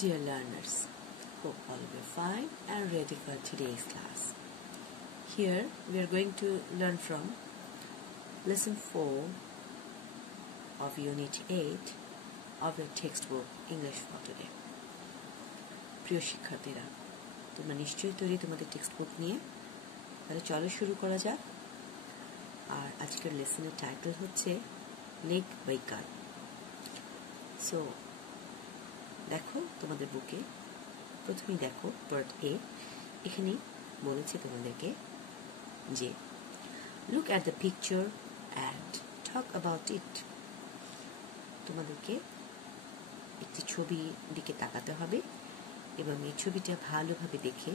Dear learners, hope all of you are fine and ready for today's class. Here we are going to learn from lesson 4 of unit 8 of your textbook English for today. প্রিয় শিক্ষার্থীরা, তোমরা নিশ্চয়ই তৈরি তোমাদের textbook নিয়ে? তাহলে চলো শুরু করা যাক। আর আজকের লেসনের টাইটেল হচ্ছে লেক বৈকাল। সো দেখো তোমাদের বুকে প্রথমেই দেখো পার্ট এ, এখানে বলেছে তোমাদেরকে যে look at the picture and talk about it. তোমাদেরকে একটি ছবির দিকে তাকাতে হবে এবং এই ছবিটা ভালোভাবে দেখে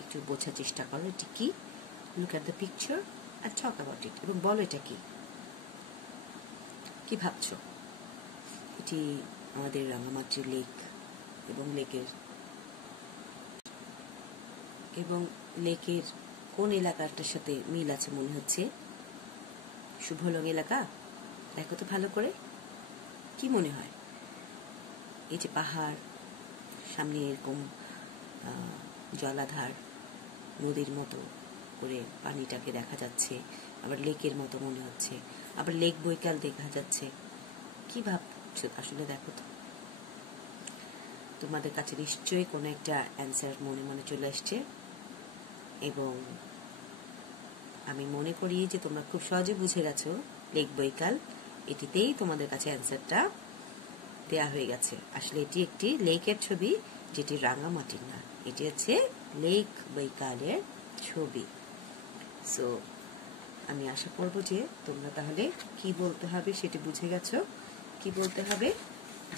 একটু বোঝার চেষ্টা করো এটি কি। Look at the picture and talk about it, এবং বলো এটা কি। কি ভাবছো? এটি আমাদের রাঙামাটির লেক এবং লেকের কোন এলাকাটার সাথে মিল আছে মনে হচ্ছে? শুভলং এলাকা। দেখো তো ভালো করে, কি মনে হয়? এই যে পাহাড়, সামনে এরকম জলাধার, নদীর মতো করে পানিটাকে দেখা যাচ্ছে, আবার লেকের মতো মনে হচ্ছে, আবার লেক বৈকাল দেখা যাচ্ছে। কি ভাবছো আসলে? দেখো তো, তোমাদের কাছে নিশ্চয়ই কোনো একটা অ্যান্সার মনে চলে আসছে, এবং আমি মনে করি যে তোমরা খুব সহজে বুঝে গেছো লেক বৈকাল। এটিতেই তোমাদের কাছে অ্যান্সারটা দেয়া হয়ে গেছে। আসলে এটি একটি লেকের ছবি, যেটি রাঙামাটির না, এটি হচ্ছে লেক বৈকালের ছবি। সো আমি আশা করব যে তোমরা তাহলে কি বলতে হবে সেটি বুঝে গেছো। কি বলতে হবে?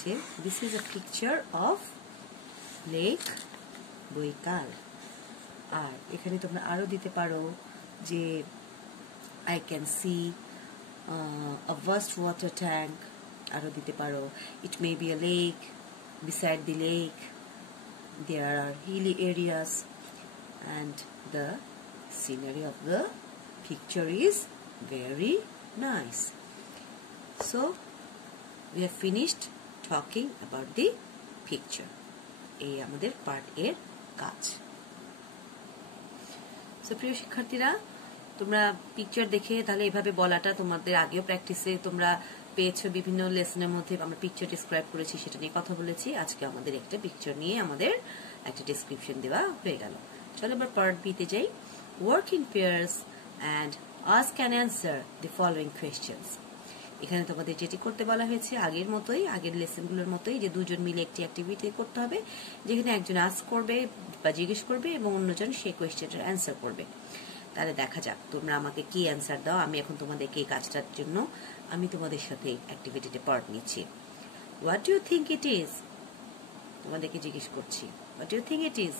যে this is a picture of lake Baikal. আর এখানে তোমরা আরো দিতে পারো যে I can see a vast water tank. আরো দিতে পারো it may be a lake, beside the lake there are hilly areas and the scenery of the picture is very nice. So we have finished talking about the picture. এই আমাদের part এর কাজ। So প্রিয় শিক্ষার্থীরা, তোমরা picture দেখে তাহলে এভাবে বলাটা তোমাদের আগেও প্র্যাকটিসে তোমরা পেয়েছো। বিভিন্ন লেসনের মধ্যে আমরা পিকচার ডিসক্রাইব করেছি, সেটা নিয়ে কথা বলেছি। আজকে আমাদের একটা পিকচার নিয়ে আমাদের একটা ডিসক্রিপশন দেওয়া হয়ে গেল। চলো এবার পার্ট বি তে যাই। Work in pairs and ask and answer the following questions. এখানে তোমাদের যেটি করতে বলা হয়েছে আগের মতোই, আগের লেসনগুলোর মতোই, যে দুজন মিলে একটি অ্যাক্টিভিটি করতে হবে, যেখানে একজন আস্ক করবে বা জিজ্ঞেস করবে এবং অন্যজন সেই কোয়েশ্চেনটার অ্যান্সার করবে। তাহলে দেখা যাক তোমরা আমাকে কি অ্যান্সার দাও। আমি এখন তোমাদেরকে এই কাজটার জন্য আমি তোমাদের সাথে অ্যাক্টিভিটিতে পার্ট নিচ্ছি। What do you think it is? তোমাদেরকে জিজ্ঞেস করছি, what do you think it is?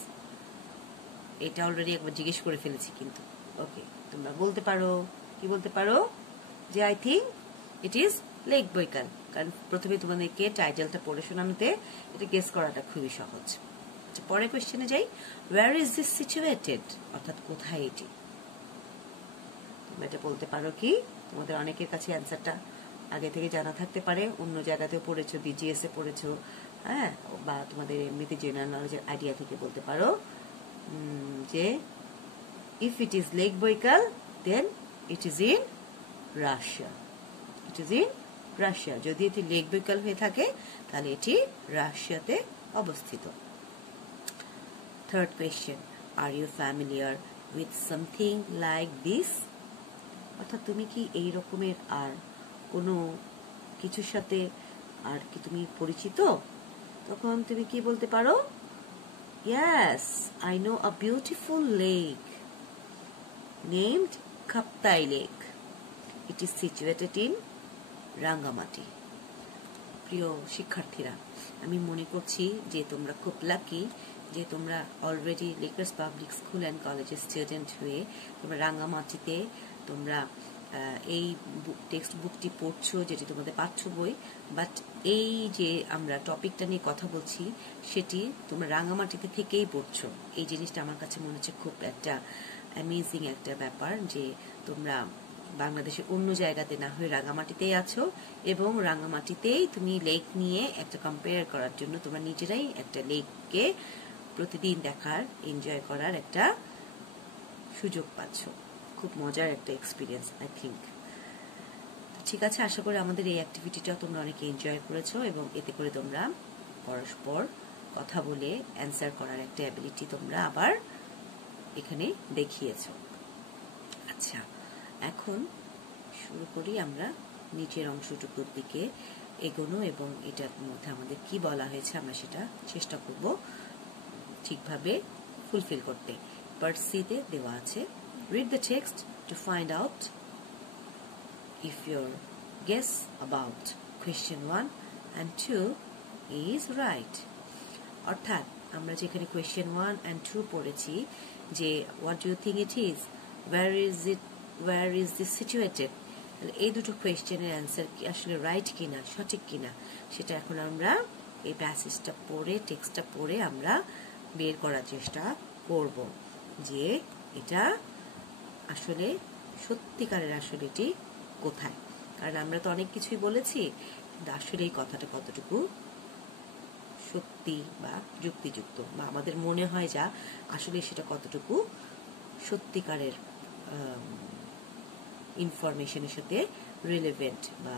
এটা অলরেডি একবার জিজ্ঞেস করে ফেলেছি কিন্তু। ওকে, তোমরা বলতে পারো, কি বলতে পারো? যে I think it is lake Baikal. কারণ প্রথমে তোমাদেরকে টাইটেলটা পড়ে শোনানোতে এটা গেস করাটা খুবই সহজ। পরের কোয়েশ্চেনে যাই। Where is this situated? অর্থাৎ কোথায় এটি? তোমরা এটা বলতে পারো কি? তোমাদের অনেকের কাছে অ্যান্সারটা আগে থেকে জানা থাকতে পারে, অন্য জায়গাতেও পড়েছো, বিজিএস এ পড়েছো, হ্যাঁ, বা তোমাদের এমনিতে জেনারেল নলেজের আইডিয়া থেকে বলতে পারো যে if it is lake Baikal then it is in Russia. It is in Russia. যদি এটি লেক বৈকাল হয়ে থাকে তাহলে এটি রাশিয়াতে অবস্থিত। Third question, are you familiar with something like this? অর্থাৎ তুমি কি এই রকমের আর কোনো কিছুর সাথে আর কি তুমি পরিচিত? তখন তুমি কি বলতে পারো? Yes, I know a beautiful lake named Kaptai Lake. It is situated in Rangamati. প্রিয় শিক্ষার্থীরা, আমি মনে করছি যে তোমরা খুব লাকি যে তোমরা already Lakers public school and কলেজের স্টুডেন্ট হয়ে তোমরা রাঙ্গামাটিতে তোমরা এই টেক্সট বুকটি পড়ছো, যেটি তোমাদের পাঠ্য বই। বাট এই যে আমরা টপিকটা নিয়ে কথা বলছি সেটি তোমরা রাঙ্গামাটিতে থেকেই পড়ছো। এই জিনিসটা আমার কাছে মনে হচ্ছে খুব একটা অ্যামেজিং একটা ব্যাপার, যে তোমরা বাংলাদেশের অন্য জায়গাতে না হয়ে রাঙামাটিতেই আছো এবং রাঙামাটিতেই তুমি লেক নিয়ে একটা কম্পেয়ার করার জন্য তোমরা নিজেরাই একটা লেককে প্রতিদিন দেখার, এনজয় করার একটা সুযোগ পাচ্ছ। খুব মজার একটা এক্সপিরিয়েন্স আই থিঙ্ক। ঠিক আছে, আশা করি আমাদের এই অ্যাক্টিভিটিটাও তোমরা অনেকে এনজয় করেছো এবং এতে করে তোমরা পরস্পর কথা বলে অ্যান্সার করার একটা অ্যাবিলিটি তোমরা আবার এখানে দেখিয়েছো। আচ্ছা, এখন শুরু করি আমরা নিচের অংশটুকুর দিকে এগোনো এবং এটার মধ্যে আমাদের কি বলা হয়েছে আমরা সেটা চেষ্টা করব ঠিকভাবে ফুলফিল করতে। পার্ট সিতে দেওয়া আছে, read the text to find out if your guess about question 1 and 2 is right. অর্থাৎ আমরা যেখানে question 1 and 2 পড়েছি যে what do you think it is, where is this situated, এই দুটো কোয়েশ্চেনের অ্যান্সার কি আসলে রাইট কিনা, সঠিক কিনা, সেটা এখন আমরা এই প্যাসেজটা পড়ে, টেক্সটটা পড়ে আমরা বের করার চেষ্টা করব যে এটা আসলে সত্যিকারের আসলে এটি কোথায়। কারণ আমরা তো অনেক কিছুই বলেছি, কিন্তু আসলে এই কথাটা কতটুকু সত্যি বা যুক্তিযুক্ত বা আমাদের মনে হয় যা আসলে সেটা কতটুকু সত্যিকারের ইনফরমেশনের সাথে রিলেভেন্ট বা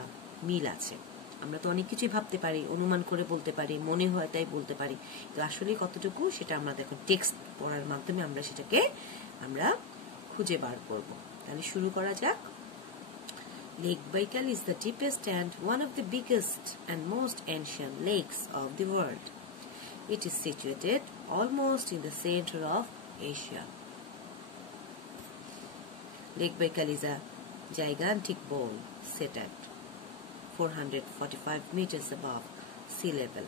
মিল আছে। আমরা তো অনেক কিছুই ভাবতে পারি, অনুমান করে বলতে পারি, মনে হয় তাই বলতে পারি, তো আসলে কতটুকু সেটা আমরা দেখুন টেক্সট পড়ার মাধ্যমে আমরা সেটাকে আমরা খুঁজে বার করব। তাহলে শুরু করা যাক। Lake Baikal is the deepest and one of the biggest and most ancient lakes of the world. It is situated almost in the center of Asia. Lake Baikal is a gigantic bowl set at 445 meters above sea level.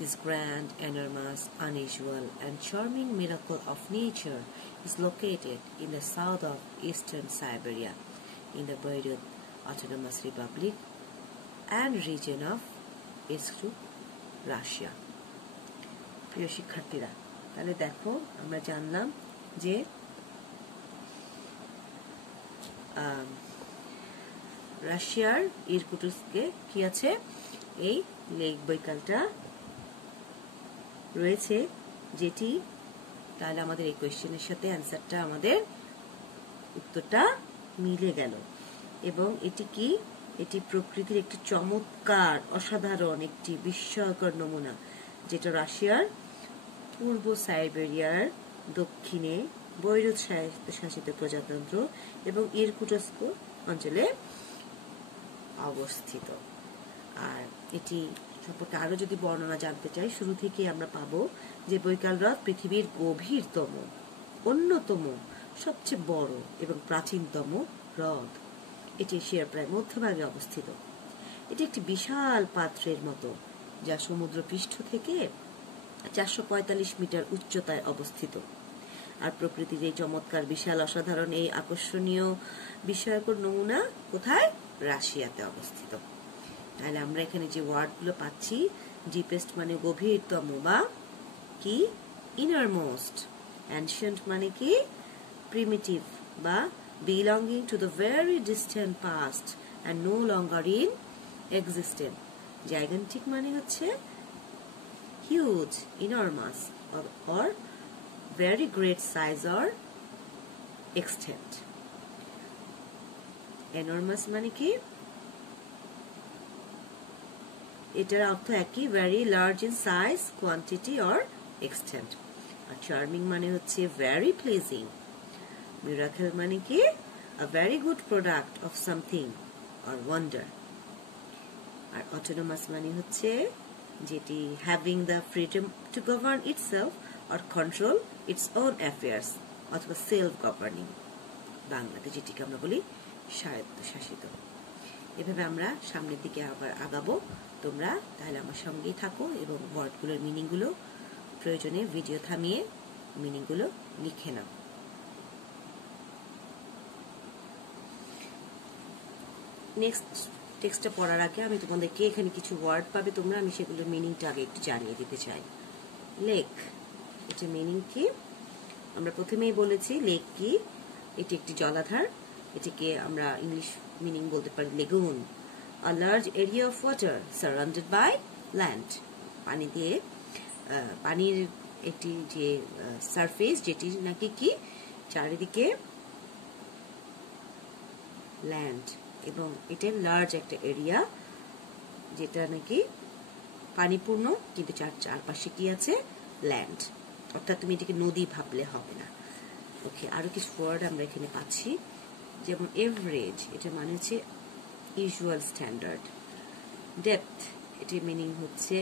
This grand, enormous, unusual and charming miracle of nature is located in the south of eastern Siberia, in the Beirut Autonomous Republic and region of East Russia. প্রিয় শিক্ষার্থীরা, তাহলে দেখো আমরা জানলাম যে রাশিয়ার ইরকুটস্কে কি আছে, এই লেক বৈকালটা রয়েছে, যেটি তাহলে আমাদের এই কোয়েশ্চেনের সাথে অ্যান্সারটা আমাদের উত্তরটা মিলে গেল। এবং এটি কি, এটি প্রকৃতির একটি চমৎকার, অসাধারণ একটি বিস্ময়কর নমুনা, যেটা রাশিয়ার পূর্ব সাইবেরিয়ার দক্ষিণে বৈরুত শাসিত প্রজাতন্ত্র এবং ইরকুটস্ক অঞ্চলে অবস্থিত। আর এটি সম্পর্কে আরো যদি বর্ণনা জানতে চাই, শুরু থেকে আমরা পাবো যে বৈকাল হ্রদ পৃথিবীর গভীরতম, অন্যতম, সবচেয়ে বড় এবং প্রাচীনতম হ্রদ। এটি এশিয়ার প্রায় মধ্যভাগে অবস্থিত। এটি একটি বিশাল পাত্রের মতো, যা সমুদ্র পৃষ্ঠ থেকে 445 মিটার উচ্চতায় অবস্থিত। আর প্রকৃতির এই চমৎকার, বিশাল, অসাধারণ এই আকর্ষণীয় বিস্ময়কর নমুনা কোথায়? রাশিয়াতে অবস্থিত। তাহলে আমরা এখানে যে ওয়ার্ডগুলো পাচ্ছি, ডিপেস্ট মানে গভীরতম বা কি, ইনারমোস্ট, অ্যানশিয়েন্ট মানে কি, প্রিমিটিভ বা belonging to the very distant past and no longer in existence. Gigantic মানে হচ্ছে huge, enormous or very great size or extent. Enormous মানে কি, এটার অর্থ একই, very large in size, quantity or extent. R charming মানে হচ্ছে very pleasing. Miracle মানে কি, a very good product of something or wonder. R autonomous মানে হচ্ছে যেটি having the freedom to govern itself or control its own affairs অথবা self governing, বাংলাতে যেটিকে আমরা বলি স্বায়ত্তশাসিত। এভাবে আমরা সামনের দিকে আবার আগাবো। তোমরা তাহলে আমার সঙ্গেই থাকো এবং ওয়ার্ডগুলোর মিনিংগুলো প্রয়োজনে ভিডিও থামিয়ে মিনিংগুলো লিখে নাও। নেক্সট টেক্সটটা পড়ার আগে আমি তোমাদেরকে এখানে কিছু ওয়ার্ড পাবে তোমরা, আমি সেগুলোর মিনিংটা আগে একটু জানিয়ে দিতে চাই। লেক, এটা মিনিং কি? আমরা প্রথমেই বলেছি লেক কি, এটি একটি জলাধার এটিকে আমরা ইংলিশ মিনিং বলতে পারি lagoon. A large area of water surrounded by land, পানি দিয়ে পানির একটি যে সারফেস যেটি নাকি কি চারিদিকে ল্যান্ড, এবং এটা লার্জ একটা এরিয়া যেটা নাকি পানিপূর্ণ, কিন্তু চারপাশে কি আছে ল্যান্ড, অর্থাৎ তুমি এটাকে নদী ভাবলে হবে না। ওকে, আরো কিছু ওয়ার্ড আমরা এখানে পাচ্ছি, যেমন এভারেজ, এটা মানে হচ্ছে ইউজুয়াল স্ট্যান্ডার্ড। ডেপথ, এটির মিনিং হচ্ছে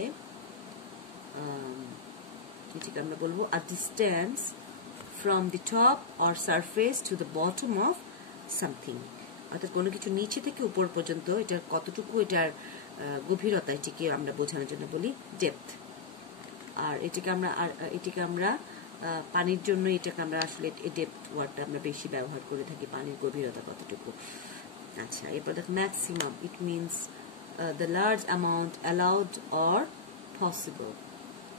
এটাকে আমরা বলবো আ distance from the top or surface to the bottom of something, অর্থাৎ কোনো কিছু নিচে থেকে উপর পর্যন্ত এটার কতটুকু এটার গভীরতা, এটিকে আমরা বোঝানোর জন্য বলি ডেপথ। আর এটাকে আমরা পানির জন্য এটাকে আমরা আসলে ডেপথ ওয়ার্ডটা আমরা বেশি ব্যবহার করে থাকি, পানির গভীরতা কতটুকু। আচ্ছা, এরপর দেখো maximum, it means the large amount allowed or possible,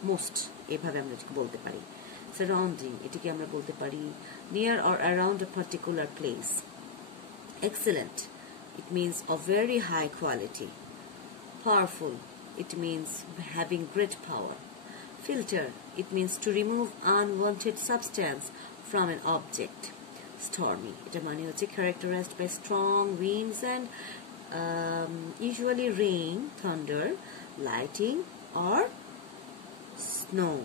most, এভাবে আমরা এটাকে বলতে পারি। সারাউন্ডিং, এটাকে আমরা বলতে পারি near or around a particular place. Excellent, it means of very high quality. Powerful, it means having great power. Filter, it means to remove unwanted substance from an object. Stormy, এটা মানে হচ্ছে characterized by strong winds and usually rain, thunder, lightning or snow.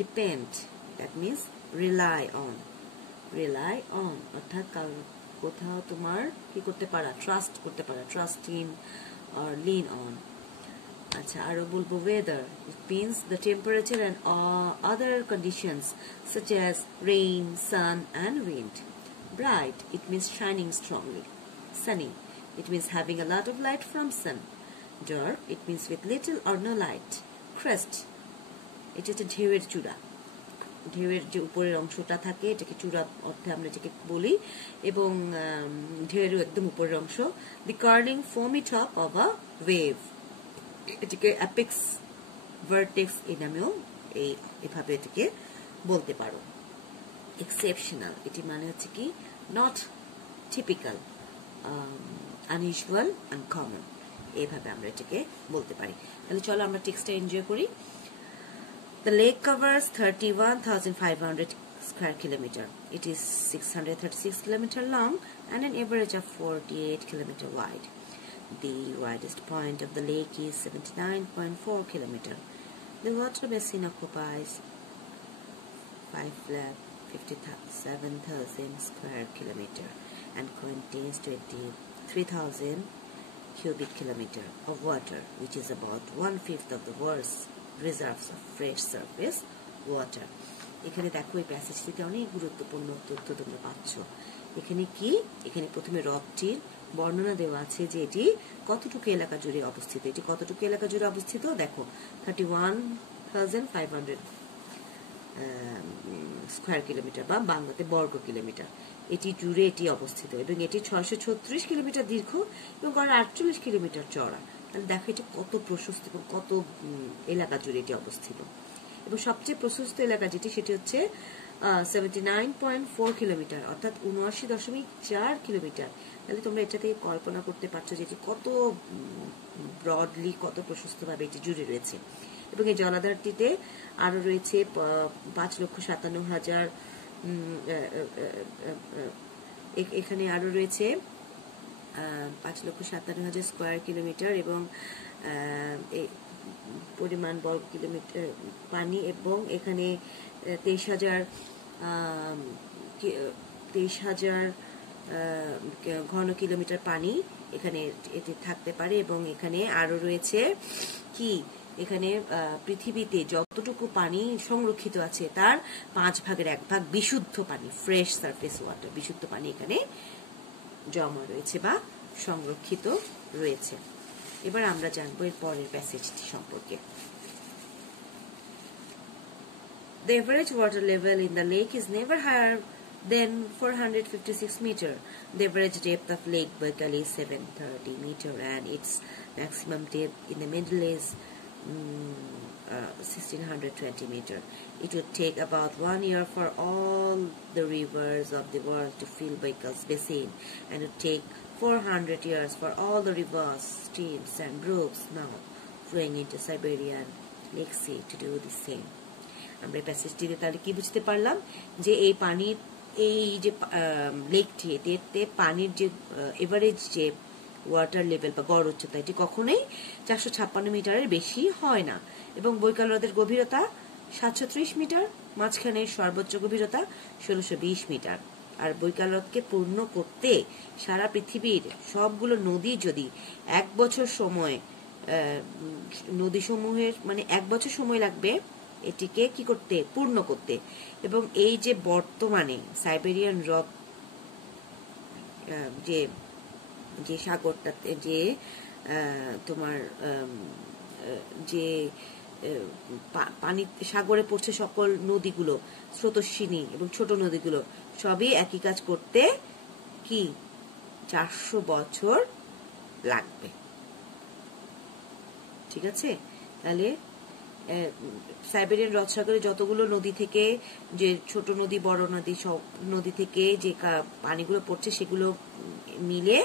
Depend, that means rely on. Rely on, অর্থাৎ কোথাও তোমার কি করতে পারা, trust করতে পারা, trust in or lean on. আচ্ছা, আরো বলবো weather, it means the temperature and other conditions such as rain, sun and wind. Bright, it means shining strongly. Sunny, it means having a lot of light from sun. Dark, it means with little or no light. Crest, it is a ঢেউয়ের চূড়া, ঢেউয়ের যে উপরের অংশটা থাকে এটাকে চূড়া অর্থে আমরা এটাকে বলি, এবং ঢেউয়ের একদম উপরের অংশ। The curling foamy top of a wave, এটাকে অ্যাপেক্স ভার্টেক্স এই নামেও এভাবে এটাকে বলতে পারো। এক্সেপশনাল, এটি মানে হচ্ছে কি নট টিপিক্যাল, আনইউজুয়াল, আনকমন, এইভাবে আমরা এটাকে বলতে পারি। তাহলে চলো আমরা টেক্সটটা এনজয় করি। The lake covers 31,500 square kilometer. It is 636 kilometer long and an average of 48 kilometer wide. The widest point of the lake is 79.4 kilometer. The water basin occupies 5,57,000 square kilometer and contains 23,000 cubic kilometer of water, which is about 1/5 of the world's reserves of fresh surface water. এখানে দেখো এই প্যাসেজটিতে অনেক গুরুত্বপূর্ণ তথ্য তোমরা পাচ্ছ। এখানে কি, এখানে প্রথমে হ্রদটির বর্ণনা দেওয়া আছে যে এটি কতটুকু এলাকা জুড়ে অবস্থিত। এটি কতটুকু এলাকা জুড়ে অবস্থিত দেখো, 31,500 স্কয়ার কিলোমিটার বা বাংলাতে বর্গ কিলোমিটার, এটি জুড়ে এটি অবস্থিত, এবং এটি 636 কিলোমিটার দীর্ঘ এবং 48 কিলোমিটার চওড়া। তাহলে দেখো এটি কত প্রশস্ত এবং কত এলাকা জুড়ে এটি অবস্থিত। এবং সবচেয়ে প্রশস্ত এলাকা যেটি সেটি হচ্ছে 79.4 কিলোমিটার, অর্থাৎ 79.4 কিলোমিটার। তাহলে তোমরা এটা থেকে কল্পনা করতে পারছো যে এটি কত ব্রডলি, কত প্রশস্তভাবে এটি জুড়ে রয়েছে। এবং এই জলাধারটিতে আরো রয়েছে 5,57,000, এখানে আরো রয়েছে 5,57,000 স্কয়ার কিলোমিটার এবং পরিমাণ বর্গ কিলোমিটার পানি, এবং এখানে 23,000 ঘন কিলোমিটার পানি এখানে এটি থাকতে পারে। এবং এখানে আরো রয়েছে কি, এখানে পৃথিবীতে যতটুকু পানি সংরক্ষিত আছে তার 1/5 বিশুদ্ধ পানি, ফ্রেশ সারফেস ওয়াটার, বিশুদ্ধ পানি এখানে জমা রয়েছে বা সংরক্ষিত রয়েছে। এবার আমরা জানবো এর পরের প্যাসেজটি সম্পর্কে। The average water level in the lake is never higher than 456 meter. The average depth of Lake Baikal is 730 meter and its maximum depth in the middle is 1620 meters. It would take about 1 year for all the rivers of the world to fill Baikal's basin, and it would take 400 years for all the rivers, streams, and brooks now flowing into Siberian Lake Sea to do the same. আমরা এই প্যাসেজটিতে তাহলে কি বুঝতে পারলাম যে এই পানির এই যে লেকটি এতে পানির যে এভারেজ যে ওয়াটার লেভেল বা গড় উচ্চতা এটি কখনোই 456 মিটারের বেশি হয় না, এবং বৈকাল হ্রদের গভীরতা 730 মিটার, মাঝখানে সর্বোচ্চ গভীরতা 1620 মিটার। আর বৈকাল হ্রদকে পূর্ণ করতে সারা পৃথিবীর সবগুলো নদী যদি 1 বছর সময় নদীসমূহের মানে 1 বছর সময় লাগবে এটিকে কি করতে পূর্ণ করতে। এবং এই যে বর্তমানে সাইবেরিয়ান হ্রদ যে সাগরটাতে যে তোমার যে পানি সাগরে পড়ছে সকল নদীগুলো স্রোতস্বিনী এবং ছোট নদীগুলো সবই একই কাজ করতে কি 400 বছর লাগবে। ঠিক আছে, তাহলে সাইবেরিয়ান হ্রদসাগরে যতগুলো নদী থেকে যে ছোট নদী বড় নদী সব নদী থেকে যে পানিগুলো পড়ছে সেগুলো মিলে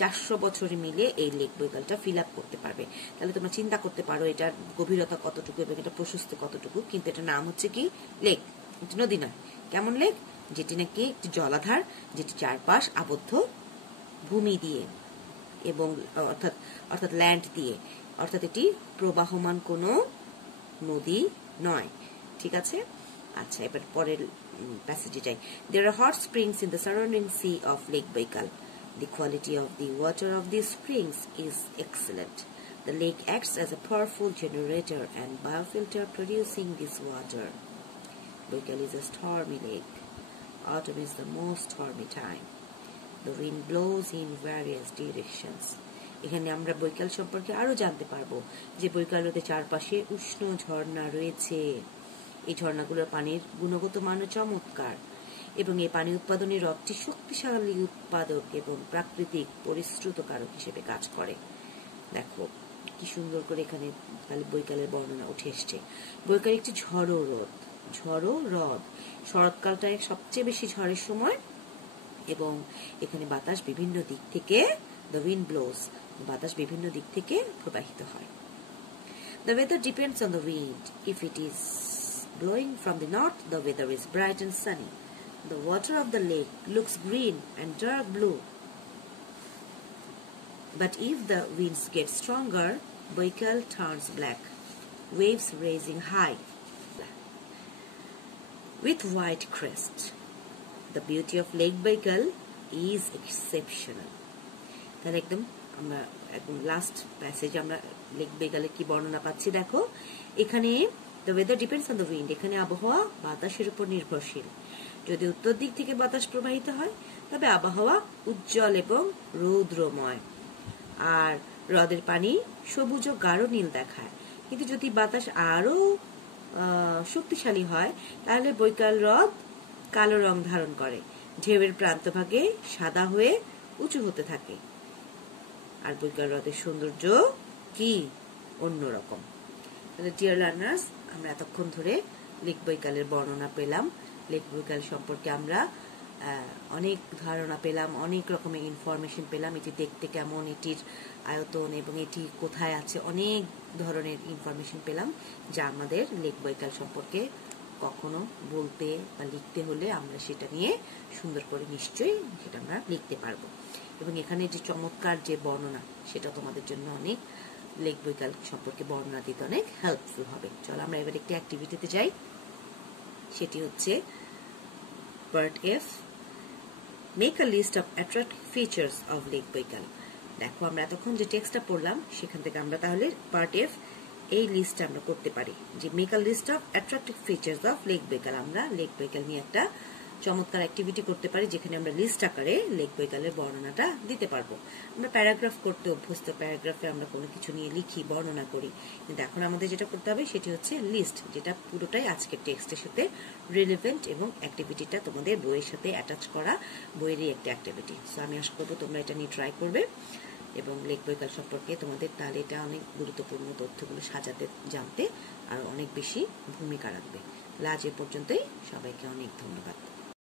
400 বছরে মিলে এই লেক বৈকালটা ফিল আপ করতে পারবে। তাহলে তোমরা চিন্তা করতে পারো এটার গভীরতা কতটুকু এবং এটা প্রশস্ত কতটুকু, কিন্তু এটার নাম হচ্ছে কি লেক, নদী নয়। কেমন লেক? যেটি নাকি একটি জলাধার, যেটি চারপাশ আবদ্ধ ভূমি দিয়ে এবং অর্থাৎ ল্যান্ড দিয়ে, অর্থাৎ এটি প্রবাহমান কোনো নদী নয়। ঠিক আছে, আচ্ছা এবার পরের প্যাসেজে যাই। There are hot springs in the surrounding sea of Lake Baikal. The quality of the water of these springs is excellent. The lake acts as a powerful generator and biofilter producing this water. Baikal is a stormy lake. Autumn is the most stormy time. The wind blows in various directions. এখানে আমরা বৈকাল সম্পর্কে আরো জানতে পারবো যে বৈকাল হ্রদের চারপাশে উষ্ণ ঝর্ণা রয়েছে। এই ঝর্ণাগুলোর পানির গুণগত মান চমৎকার এবং এই পানি উৎপাদনের হ্রদটি শক্তিশালী উৎপাদক এবং প্রাকৃতিক পরিশ্রুত কারক হিসেবে কাজ করে। দেখো কি সুন্দর করে এখানে তাহলে বৈকালের বর্ণনা উঠে এসছে। বৈকাল একটি ঝড়ো হ্রদ। শরৎকালটায় সবচেয়ে বেশি ঝড়ের সময় এবং এখানে বাতাস বিভিন্ন দিক থেকে the wind blows, বাতাস বিভিন্ন দিক থেকে প্রবাহিত হয়। The weather depends on the wind. If it is blowing from the north, the weather is bright and sunny. The water of the lake looks green and dark blue. But if the winds get stronger, Baikal turns black, waves rising high with white crest. The beauty of Lake Baikal is exceptional. তাহলে আমরা একদম last passage আমরা lake বেকালের কি বর্ণনা পাচ্ছি। দেখো এখানে the weather depends on the wind, এখানে আবহাওয়া বাতাসের উপর নির্ভরশীল। যদি উত্তর দিক থেকে বাতাস প্রবাহিত হয় তবে আবহাওয়া উজ্জ্বল এবং রৌদ্রময় আর হ্রদের পানি সবুজ ও গাঢ় নীল দেখায়। কিন্তু যদি বাতাস আরো শক্তিশালী হয় তাহলে বৈকাল হ্রদ কালো রং ধারণ করে, ঢেউয়ের প্রান্তভাগে সাদা হয়ে উঁচু হতে থাকে। আর বৈকাল হ্রদের সৌন্দর্য কি অন্যরকম। তাহলে ডিয়ার লার্নার্স, আমরা এতক্ষণ ধরে লেক বৈকালের বর্ণনা পেলাম। লেক বৈকাল সম্পর্কে আমরা অনেক ধারণা পেলাম, অনেক রকমের ইনফরমেশন পেলাম। এটি দেখতে কেমন, এটির আয়তন এবং এটি কোথায় আছে, অনেক ধরনের ইনফরমেশন পেলাম যা আমাদের লেক বৈকাল সম্পর্কে কখনো বলতে বা লিখতে হলে আমরা সেটা নিয়ে সুন্দর করে নিশ্চয়ই সেটা আমরা লিখতে পারবো। এবং এখানে যে চমৎকার যে বর্ণনা সেটা তোমাদের জন্য অনেক লেক বৈকাল সম্পর্কে বর্ণনা দিতে অনেক হেল্পফুল হবে। চলো আমরা এবার একটি অ্যাক্টিভিটিতে যাই, সেটি হচ্ছে part F, make a list of attractive features of lake Baikal. দেখো আমরা এতক্ষণ যে টেক্সটটা পড়লাম সেখান থেকে আমরা তাহলে পার্ট এফ এই লিস্টটা আমরা করতে পারি যে make a list of attractive features of lake Baikal. আমরা লেক বৈকাল নিয়ে একটা চমৎকার অ্যাক্টিভিটি করতে পারি যেখানে আমরা লিস্ট আকারে লেক বৈকালের বর্ণনাটা দিতে পারবো। আমরা প্যারাগ্রাফ করতে অভ্যস্ত, প্যারাগ্রাফে আমরা কোনো কিছু নিয়ে লিখি, বর্ণনা করি, কিন্তু এখন আমাদের যেটা করতে হবে সেটি হচ্ছে লিস্ট, যেটা পুরোটাই আজকের টেক্সটের সাথে রিলেভেন্ট এবং অ্যাক্টিভিটিটা তোমাদের বইয়ের সাথে অ্যাটাচ করা বইয়েরই একটা অ্যাক্টিভিটি। সো আমি আশা করবো তোমরা এটা নিয়ে ট্রাই করবে। এবং লেক বৈকাল সম্পর্কে তোমাদের তাহলে এটা অনেক গুরুত্বপূর্ণ তথ্যগুলো সাজাতে জানতে আর অনেক বেশি ভূমিকা রাখবে। আজ এ পর্যন্তই, সবাইকে অনেক ধন্যবাদ।